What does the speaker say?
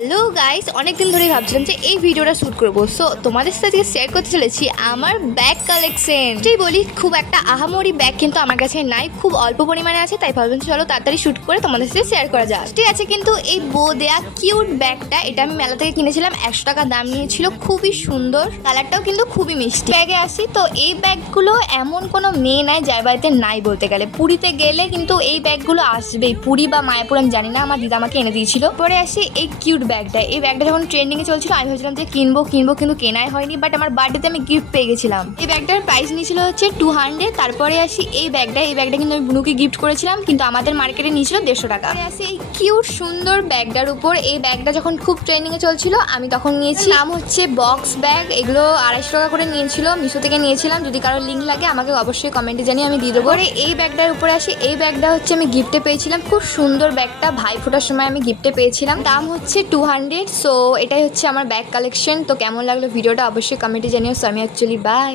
Hello guys, অনেকদিন ধরেই ভাবছিলাম যে এই ভিডিওটা শ্যুট করবো। সো তোমাদের সাথে আজকে শেয়ার করতে চলেছি আমার ব্যাগ কালেকশন। যেই বলি, খুব একটা আহামরি ব্যাগ কিন্তু আমার কাছে নাই, খুব অল্প পরিমাণে আছে। তাই ভাবলাম চলো তাড়াতাড়ি শ্যুট করে তোমাদের সাথে শেয়ার করা যায়। ঠিক আছে, কিন্তু এই বো দেয়া কিউট ব্যাগটা, এটা আমি মেলা থেকে কিনেছিলাম, 100 টাকা দাম নিয়েছিল। খুবই সুন্দর, কালারটাও কিন্তু খুবই মিষ্টি। ব্যাগে আসি তো এই ব্যাগগুলো এমন কোনো মেয়ে নাই যার বাড়িতে নাই বলতে গেলে। পুরীতে গেলে কিন্তু এই ব্যাগগুলো আসবেই, পুরী বা মায়াপুর আমি জানি না, আমার দিদা আমাকে এনে দিয়েছিল। পরে আসি এই কিউট ব্যাগটা। এই ব্যাগটা যখন ট্রেন্ডিংয়ে চলছিল আমি ভাবছিলাম যে কিনবো কিন্তু কেনাই হয়নি, বাট আমার বার্থডেতে আমি গিফট পেয়ে গেছিলাম। এই ব্যাগটার প্রাইস নিয়েছিল হচ্ছে 200। তারপরে আসি এই ব্যাগটা কিন্তু আমি বুনুকে গিফট করেছিলাম, কিন্তু আমাদের মার্কেটে নিয়েছিল 150 টাকা। আসি এই কিউট সুন্দর ব্যাগটার উপর। এই ব্যাগটা যখন খুব ট্রেন্ডিংয়ে চলছিল আমি তখন নিয়েছি, নাম হচ্ছে বক্স ব্যাগ। এগুলো 250 টাকা করে নিয়েছিল, মিশো থেকে নিয়েছিলাম। যদি কারোর লিঙ্ক লাগে আমাকে অবশ্যই কমেন্টে জানিয়ে আমি দিয়ে দেবো। এই ব্যাগটার উপরে আসি, এই ব্যাগটা হচ্ছে আমি গিফটে পেয়েছিলাম। খুব সুন্দর ব্যাগটা, ভাই ফোটার সময় আমি গিফটে পেয়েছিলাম। দাম হচ্ছে 200। সো এটাই হচ্ছে আমার ব্যাগ কালেকশন। তো কেমন লাগলো ভিডিওটা অবশ্যই কমেন্টে জানিও। সো আমি অ্যাকচুয়ালি বাই।